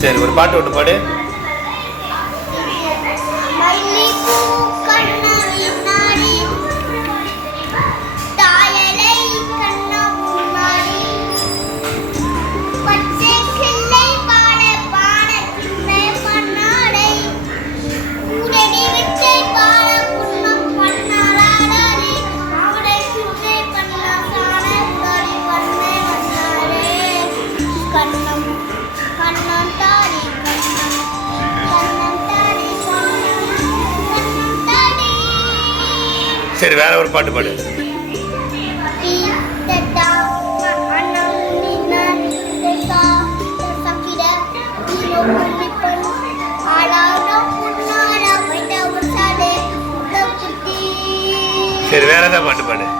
சரி ஒரு பாட்டு விட்டு பாடு கண்ணம் சரி வேற ஒரு பாட்டு பாடு. சரி வேற ஏதாவது பாட்டு பாடு.